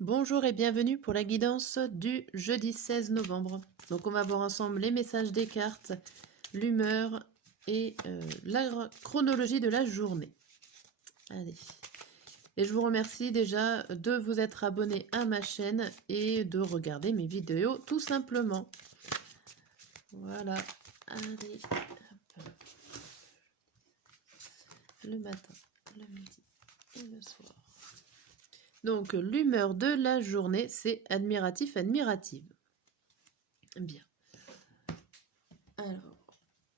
Bonjour et bienvenue pour la guidance du jeudi 16 novembre. Donc on va voir ensemble les messages des cartes, l'humeur et la chronologie de la journée. Allez. Et je vous remercie déjà de vous être abonné à ma chaîne et de regarder mes vidéos tout simplement. Voilà. Allez. Hop. Le matin, le midi et le soir. Donc l'humeur de la journée, c'est admiratif, admirative. Bien. Alors,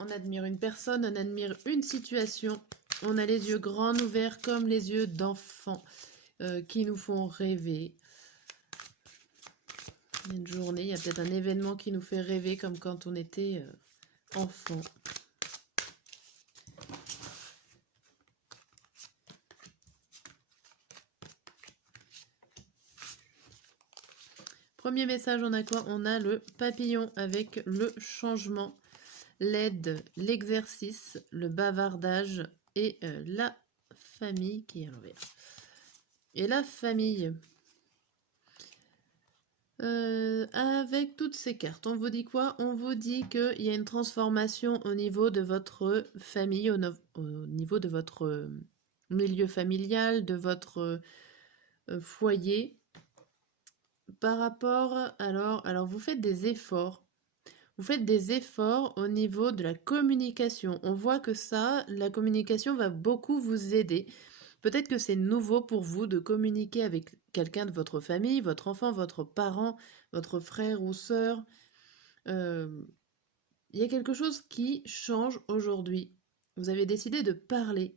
on admire une personne, on admire une situation. On a les yeux grands ouverts comme les yeux d'enfants qui nous font rêver. Une journée, il y a peut-être un événement qui nous fait rêver comme quand on était enfant. Premier message, on a quoi? On a le papillon avec le changement, l'aide, l'exercice, le bavardage et la famille qui est à l'envers. Et la famille, avec toutes ces cartes, on vous dit quoi? On vous dit qu'il y a une transformation au niveau de votre famille, au niveau de votre milieu familial, de votre foyer. Par rapport, alors vous faites des efforts. Vous faites des efforts au niveau de la communication. On voit que ça, la communication va beaucoup vous aider. Peut-être que c'est nouveau pour vous de communiquer avec quelqu'un de votre famille, votre enfant, votre parent, votre frère ou sœur. Il y a quelque chose qui change aujourd'hui. Vous avez décidé de parler.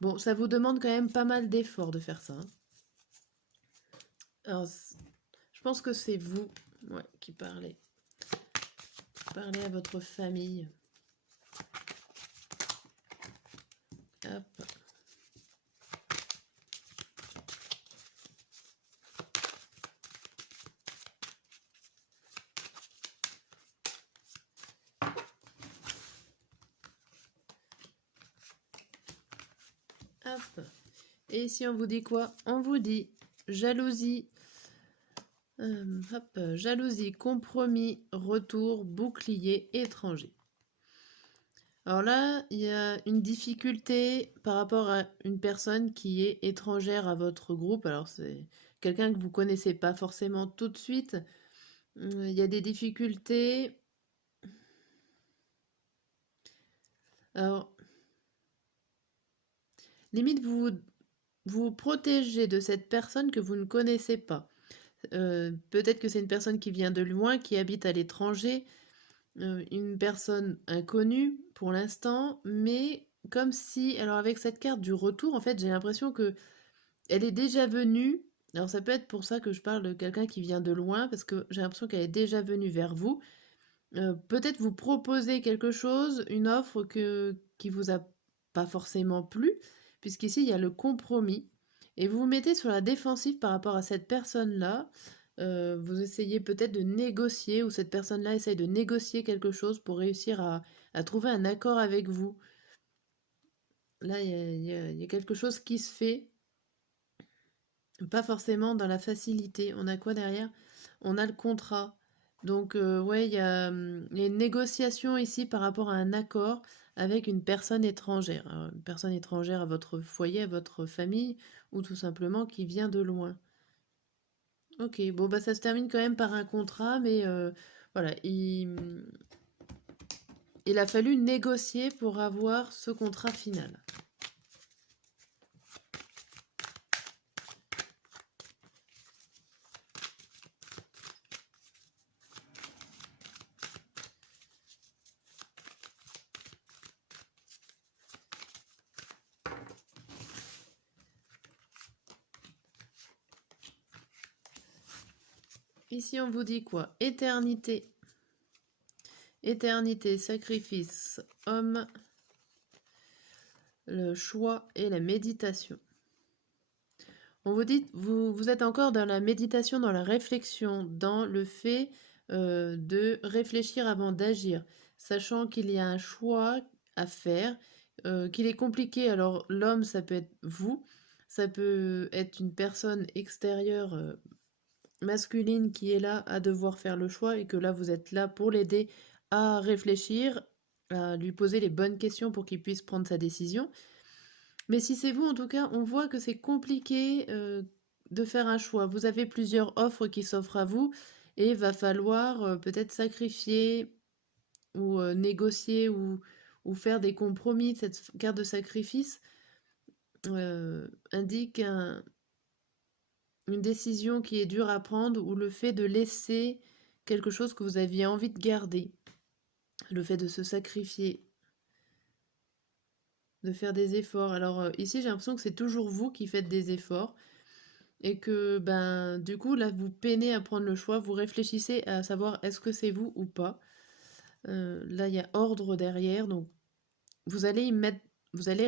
Bon, ça vous demande quand même pas mal d'efforts de faire ça, hein. Alors, je pense que c'est vous, ouais, qui parlez. Parlez à votre famille. Hop. Hop. Et ici, on vous dit quoi? On vous dit jalousie, jalousie, compromis, retour, bouclier, étranger. Alors là, il y a une difficulté par rapport à une personne qui est étrangère à votre groupe. Alors c'est quelqu'un que vous connaissez pas forcément tout de suite. Il y a des difficultés. Alors, limite, vous vous protégez de cette personne que vous ne connaissez pas. Peut-être que c'est une personne qui vient de loin, qui habite à l'étranger, une personne inconnue pour l'instant, mais comme si, alors avec cette carte du retour, en fait, j'ai l'impression que elle est déjà venue. Alors ça peut être pour ça que je parle de quelqu'un qui vient de loin, parce que j'ai l'impression qu'elle est déjà venue vers vous. Peut-être vous proposer quelque chose, une offre qui vous a pas forcément plu, puisqu'ici il y a le compromis. Et vous vous mettez sur la défensive par rapport à cette personne-là. Vous essayez peut-être de négocier, ou cette personne-là essaye de négocier quelque chose pour réussir à trouver un accord avec vous. Là, il y a quelque chose qui se fait, pas forcément dans la facilité. On a quoi derrière? On a le contrat. Donc, ouais, il y a une négociation ici par rapport à un accord avec une personne étrangère. Alors, une personne étrangère à votre foyer, à votre famille, ou tout simplement qui vient de loin. Ok, bon, bah ça se termine quand même par un contrat, mais voilà, il a fallu négocier pour avoir ce contrat final. Ici, on vous dit quoi? Éternité. Éternité, sacrifice, homme, le choix et la méditation. On vous dit, vous êtes encore dans la méditation, dans la réflexion, dans le fait de réfléchir avant d'agir, sachant qu'il y a un choix à faire, qu'il est compliqué. Alors l'homme, ça peut être vous, Ça peut être une personne extérieure masculine qui est là à devoir faire le choix et que là vous êtes là pour l'aider à réfléchir, à lui poser les bonnes questions pour qu'il puisse prendre sa décision. Mais si c'est vous, en tout cas, on voit que c'est compliqué de faire un choix. Vous avez plusieurs offres qui s'offrent à vous et il va falloir peut-être sacrifier ou négocier ou faire des compromis. Cette carte de sacrifice indique une décision qui est dure à prendre ou le fait de laisser quelque chose que vous aviez envie de garder. Le fait de se sacrifier, de faire des efforts. Alors ici, j'ai l'impression que c'est toujours vous qui faites des efforts et que ben du coup là vous peinez à prendre le choix, vous réfléchissez à savoir est-ce que c'est vous ou pas. Là il y a ordre derrière, donc vous allez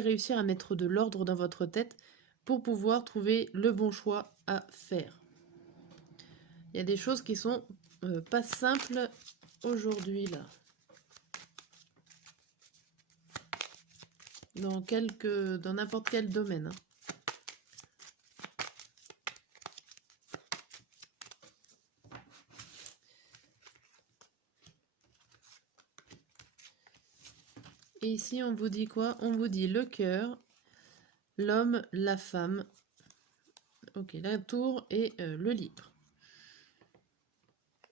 réussir à mettre de l'ordre dans votre tête pour pouvoir trouver le bon choix à faire. Il y a des choses qui sont pas simples aujourd'hui là. Dans n'importe quel domaine. Hein. Et ici, on vous dit quoi? On vous dit le cœur, l'homme, la femme. Ok, la tour et le livre.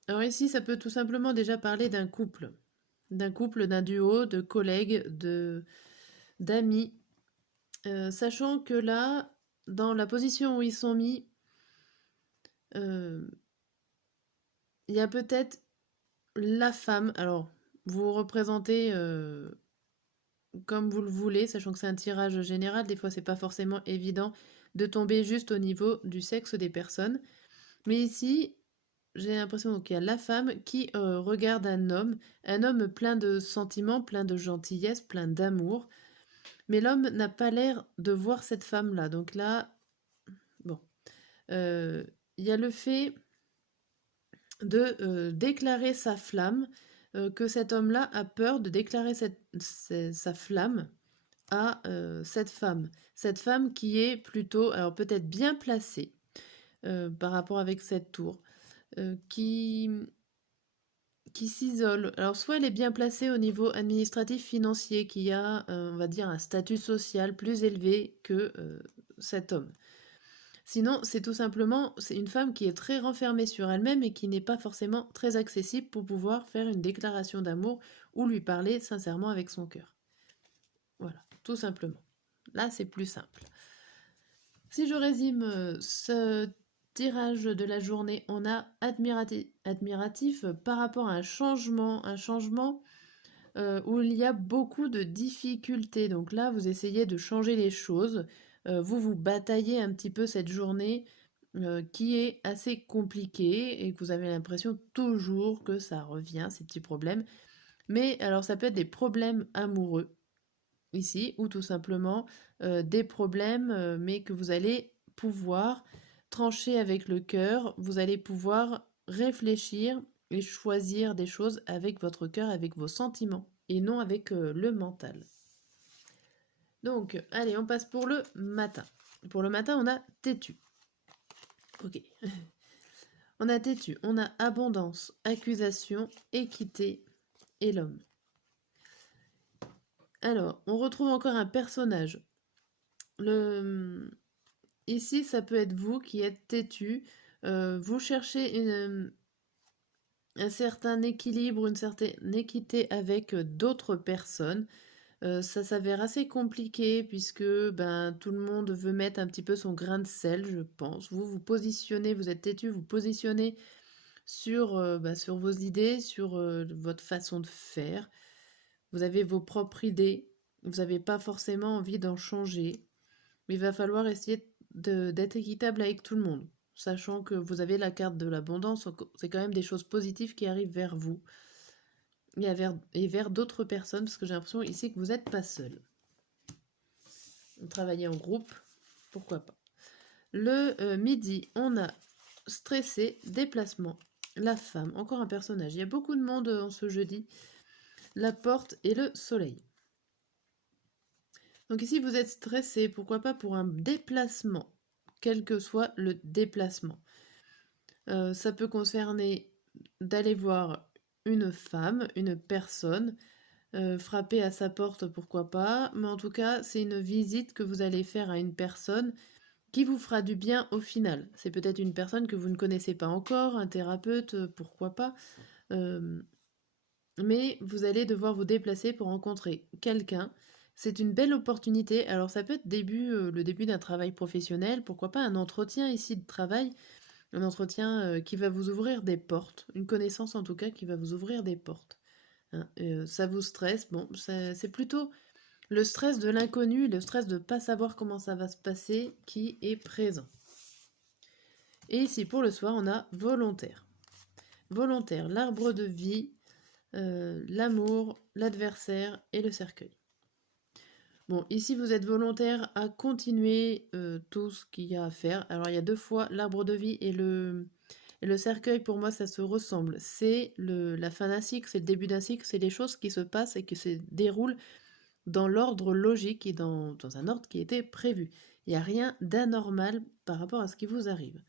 Alors ici, ça peut tout simplement déjà parler d'un couple, d'un duo, de collègues, d'amis. Sachant que là, dans la position où ils sont mis, il y a peut-être la femme. Alors, vous représentez comme vous le voulez, sachant que c'est un tirage général, des fois c'est pas forcément évident de tomber juste au niveau du sexe des personnes. Mais ici, j'ai l'impression qu'il y a la femme qui regarde un homme plein de sentiments, plein de gentillesse, plein d'amour. Mais l'homme n'a pas l'air de voir cette femme-là. Donc là, bon, il y a le fait de déclarer sa flamme, que cet homme-là a peur de déclarer sa flamme à cette femme. Cette femme qui est plutôt, alors peut-être bien placée par rapport avec cette tour, qui s'isole. Alors soit elle est bien placée au niveau administratif financier, qui a, on va dire, un statut social plus élevé que cet homme. Sinon, c'est tout simplement, c'est une femme qui est très renfermée sur elle-même et qui n'est pas forcément très accessible pour pouvoir faire une déclaration d'amour ou lui parler sincèrement avec son cœur. Voilà, tout simplement. Là, c'est plus simple. Si je résume ce tirage de la journée, on a admiratif par rapport à un changement où il y a beaucoup de difficultés. Donc là, vous essayez de changer les choses, vous bataillez un petit peu cette journée qui est assez compliquée et que vous avez l'impression toujours que ça revient, ces petits problèmes. Mais alors ça peut être des problèmes amoureux ici, ou tout simplement des problèmes, mais que vous allez pouvoir trancher avec le cœur, vous allez pouvoir réfléchir et choisir des choses avec votre cœur, avec vos sentiments, et non avec le mental. Donc, allez, on passe pour le matin. Pour le matin, on a têtu. Ok. On a têtu, on a abondance, accusation, équité et l'homme. Alors, on retrouve encore un personnage. Ici, ça peut être vous qui êtes têtu. Vous cherchez un certain équilibre, une certaine équité avec d'autres personnes. Ça s'avère assez compliqué puisque ben, tout le monde veut mettre un petit peu son grain de sel, je pense. Vous vous positionnez, vous êtes têtu, vous positionnez sur vos idées, sur votre façon de faire. Vous avez vos propres idées, vous n'avez pas forcément envie d'en changer, mais il va falloir essayer d'être équitable avec tout le monde, sachant que vous avez la carte de l'abondance, c'est quand même des choses positives qui arrivent vers vous et vers d'autres personnes, parce que j'ai l'impression ici que vous n'êtes pas seul. Travailler en groupe, pourquoi pas. Le midi, on a stressé, déplacement, la femme, encore un personnage. Il y a beaucoup de monde en ce jeudi. La porte et le soleil. Donc ici, vous êtes stressé, pourquoi pas pour un déplacement, quel que soit le déplacement. Ça peut concerner d'aller voir une femme, une personne, frapper à sa porte, pourquoi pas, mais en tout cas, c'est une visite que vous allez faire à une personne qui vous fera du bien au final. C'est peut-être une personne que vous ne connaissez pas encore, un thérapeute, pourquoi pas, mais vous allez devoir vous déplacer pour rencontrer quelqu'un. C'est une belle opportunité. Alors ça peut être le début d'un travail professionnel, pourquoi pas un entretien ici de travail, un entretien qui va vous ouvrir des portes, une connaissance en tout cas qui va vous ouvrir des portes. Hein. Ça vous stresse, bon, c'est plutôt le stress de l'inconnu, le stress de ne pas savoir comment ça va se passer qui est présent. Et ici pour le soir, on a volontaire. Volontaire, l'arbre de vie, l'amour, l'adversaire et le cercueil. Bon, ici vous êtes volontaire à continuer tout ce qu'il y a à faire. Alors il y a deux fois l'arbre de vie et le cercueil, pour moi ça se ressemble. C'est la fin d'un cycle, c'est le début d'un cycle, c'est les choses qui se passent et qui se déroulent dans l'ordre logique et dans un ordre qui était prévu. Il n'y a rien d'anormal par rapport à ce qui vous arrive.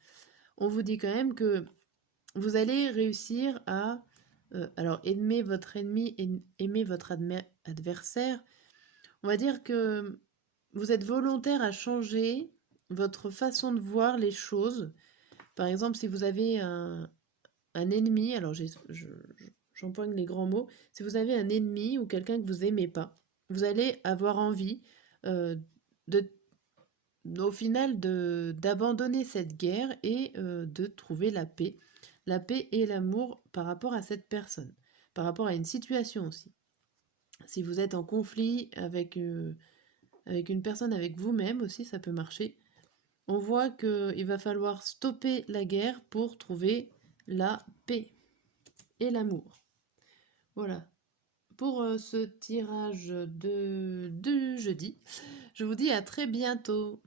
On vous dit quand même que vous allez réussir à alors aimer votre ennemi et aimer votre adversaire. On va dire que vous êtes volontaire à changer votre façon de voir les choses. Par exemple, si vous avez un ennemi, alors j'empoigne les grands mots, si vous avez un ennemi ou quelqu'un que vous aimez pas, vous allez avoir envie euh, de, au final d'abandonner cette guerre et de trouver la paix et l'amour par rapport à cette personne, par rapport à une situation aussi. Si vous êtes en conflit avec une personne, avec vous-même aussi, ça peut marcher. On voit qu'il va falloir stopper la guerre pour trouver la paix et l'amour. Voilà. Pour ce tirage de jeudi, je vous dis à très bientôt.